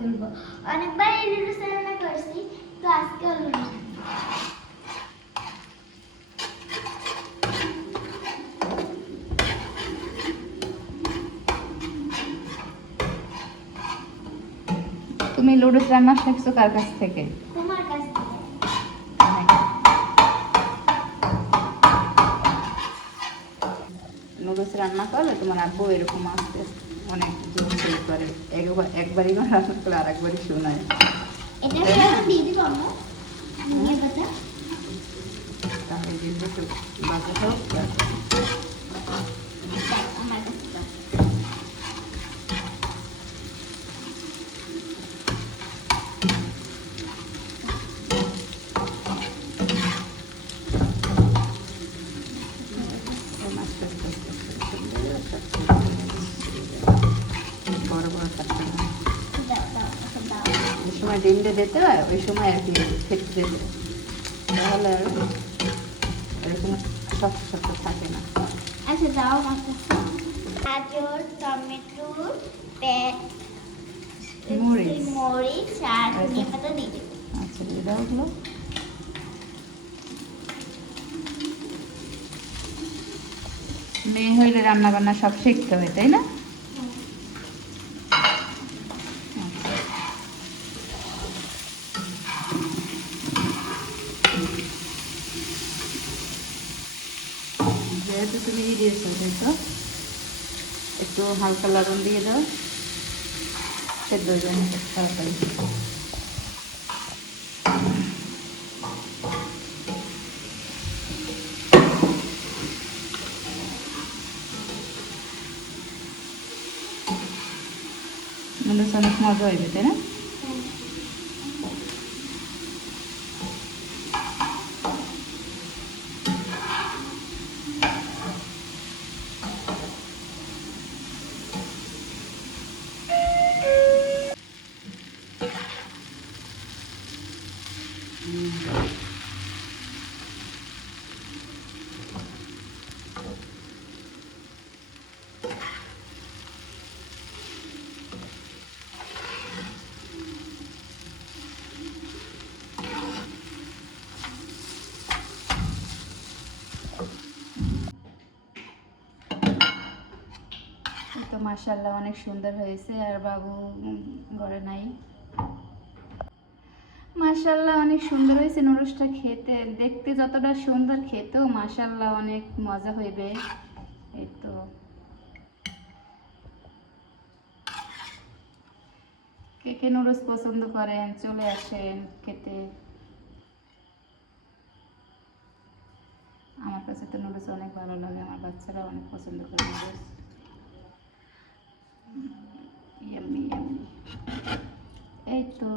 করবো। অনেকবার এই নুডলস রান্না করছি, তো আজকে নুডলস। তুমি নুডলস রান্না শিখছো কার কাছ থেকে? তোমার কাছ থেকে। নুডলস রান্না করলে তোমার আব্বু এরকম আস্তে আস্তে অনেক জিনিস তৈরি করে, একবারই রান্না করলে আর একবারই শোনায়। এটা এখন দিয়ে দিব আমরা ধনিয়া পাতা। তাহলে দিলে একটু বাজে হোক। আমার কাছে দাও। বড় বড় কাটতে হয়। দাও দাও এখন দাও। যে সময় ডিমটা দিতে হয় ওই সময় আর কি ফেটে দেবে, তাহলে আর এরকম শক্ত শক্ত থাকে না। আচ্ছা দাও আমার কাছে। গাজর, টমেটো, মরিচ আর ধনিয়া পাতা দিয়ে দেবো। আচ্ছা দিয়ে দাও ওগুলো। মেয়ে হইলে রান্না বান্না সব শিখতে হয়, তাই না? যেহেতু তুমি দিয়েছো তো একটু হালকা লবণ দিয়ে দাও, সেদ্ধ হয়ে যায় তাড়াতাড়ি। নুডলস অনেক মজা হইবে, তাই না? তো মাশাআল্লাহ অনেক সুন্দর হয়েছে। আর বাবু ঘরে নাই। মাশাআল্লাহ অনেক সুন্দর হয়েছে নুডলসটা, খেতে দেখতে যতটা সুন্দর খেতেও মাশাআল্লাহ অনেক মজা হইবে। এই তো কে কে নুডলস পছন্দ করেন চলে আসেন খেতে। আমার কাছে তো নুডলস অনেক ভালো লাগে, আমার বাচ্চারা অনেক পছন্দ করে নুডলস। Yummy yummy. এই তো